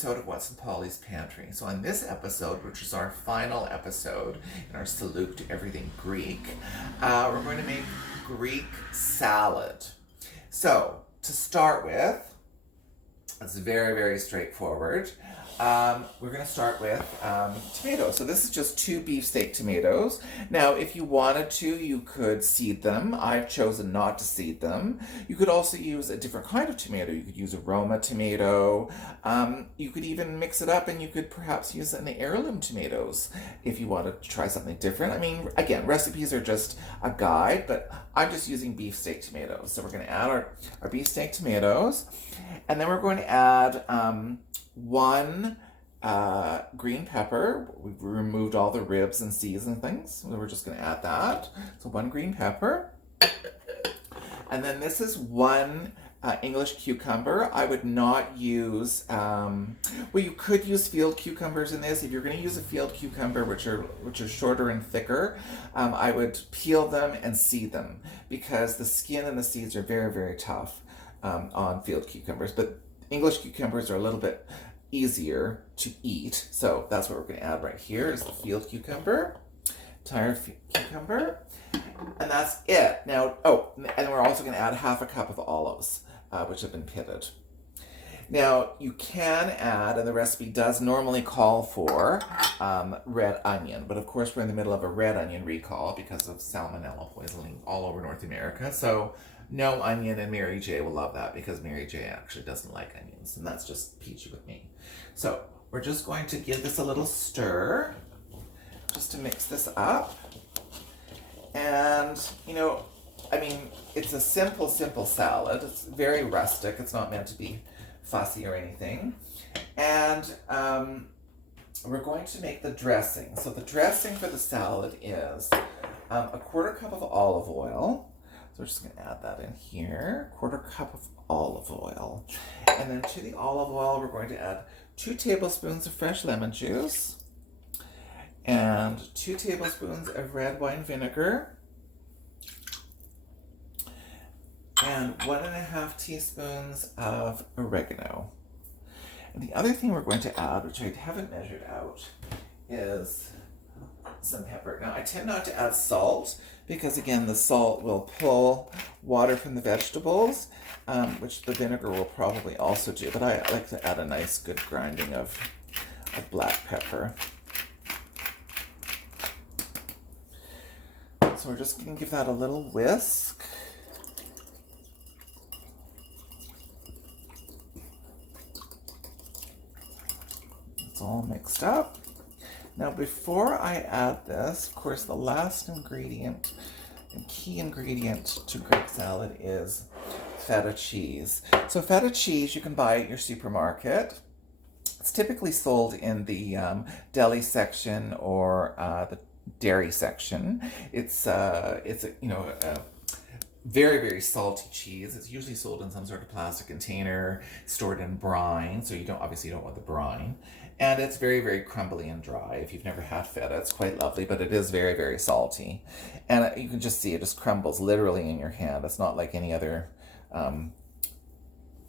episode of What's in Polly's Pantry. So on this episode, which is our final episode in our salute to everything Greek, we're going to make Greek salad. So to start with, it's very, very straightforward. We're going to start with tomatoes. So this is just 2 beefsteak tomatoes. Now, if you wanted to, you could seed them. I've chosen not to seed them. You could also use a different kind of tomato. You could use a Roma tomato. You could even mix it up, and you could perhaps use an heirloom tomatoes if you wanted to try something different. I mean, again, recipes are just a guide, but I'm just using beefsteak tomatoes. So we're going to add our beefsteak tomatoes, and then we're going to add 1 green pepper. We've removed all the ribs and seeds and things. So we're just going to add that. So 1 green pepper. And then this is 1 English cucumber. I would not use, well, you could use field cucumbers in this. If you're going to use a field cucumber, which are shorter and thicker, I would peel them and seed them, because the skin and the seeds are very, very tough on field cucumbers. But English cucumbers are a little bit easier to eat. So that's what we're going to add right here is the field cucumber, entire cucumber. And that's it. Now, and we're also going to add 1/2 cup of olives, which have been pitted. Now, you can add, and the recipe does normally call for red onion, but of course we're in the middle of a red onion recall because of salmonella poisoning all over North America. So no onion, and Mary J will love that because Mary J actually doesn't like onions, and that's just peachy with me. So we're just going to give this a little stir just to mix this up. And, you know, I mean, it's a simple salad. It's very rustic. It's not meant to be fussy or anything. And we're going to make the dressing. So the dressing for the salad is a 1/4 cup of olive oil. So we're just going to add that in here. 1/4 cup of olive oil. And then to the olive oil, we're going to add 2 tablespoons of fresh lemon juice and 2 tablespoons of red wine vinegar and 1.5 teaspoons of oregano. And the other thing we're going to add, which I haven't measured out, is some pepper. Now, I tend not to add salt because, again, the salt will pull water from the vegetables, which the vinegar will probably also do. But I like to add a nice good grinding of black pepper. So we're just going to give that a little whisk. It's all mixed up. Now, before I add this, of course, the last ingredient and key ingredient to Greek salad is feta cheese. So feta cheese you can buy at your supermarket. It's typically sold in the deli section or the dairy section. It's a very, very salty cheese. It's usually sold in some sort of plastic container, stored in brine. So you don't want the brine. And it's very, very crumbly and dry. If you've never had feta, it's quite lovely, but it is very, very salty. And you can just see it just crumbles literally in your hand. It's not like any other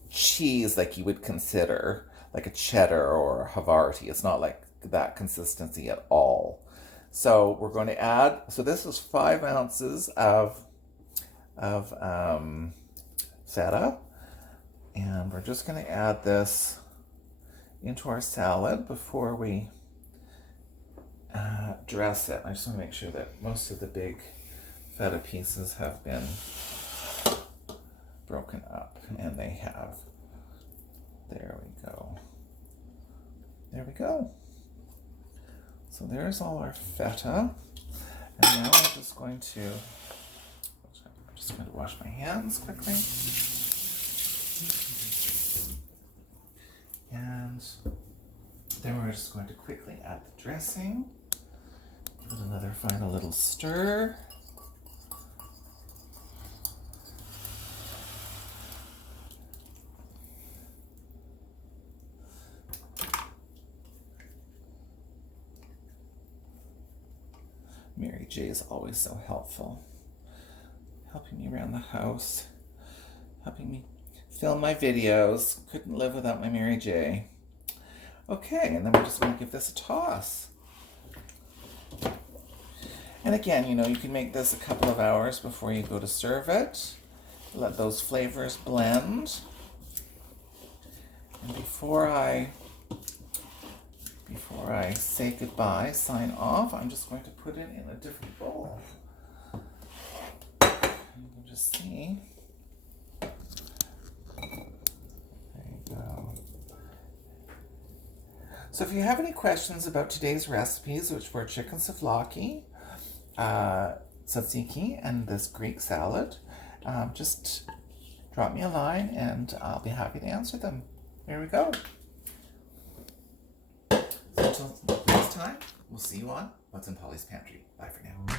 cheese like you would consider, like a cheddar or a Havarti. It's not like that consistency at all. So we're going to add, so this is 5 ounces of feta. And we're just going to add this into our salad before we dress it. I just want to make sure that most of the big feta pieces have been broken up, and they have. There we go. There we go. So there's all our feta. And now I'm just going to wash my hands quickly. And then we're just going to quickly add the dressing. Give it another final little stir. Mary J is always so helpful, helping me around the house, helping me film my videos. Couldn't live without my Mary J. Okay, and then we're just going to give this a toss. And again, you know, you can make this a couple of hours before you go to serve it. Let those flavors blend. And before I say goodbye, sign off, I'm just going to put it in a different bowl. You can just see. There you go. So if you have any questions about today's recipes, which were chicken souvlaki, tzatziki, and this Greek salad, just drop me a line and I'll be happy to answer them. Here we go. So until next time, we'll see you on What's in Polly's Pantry. Bye for now.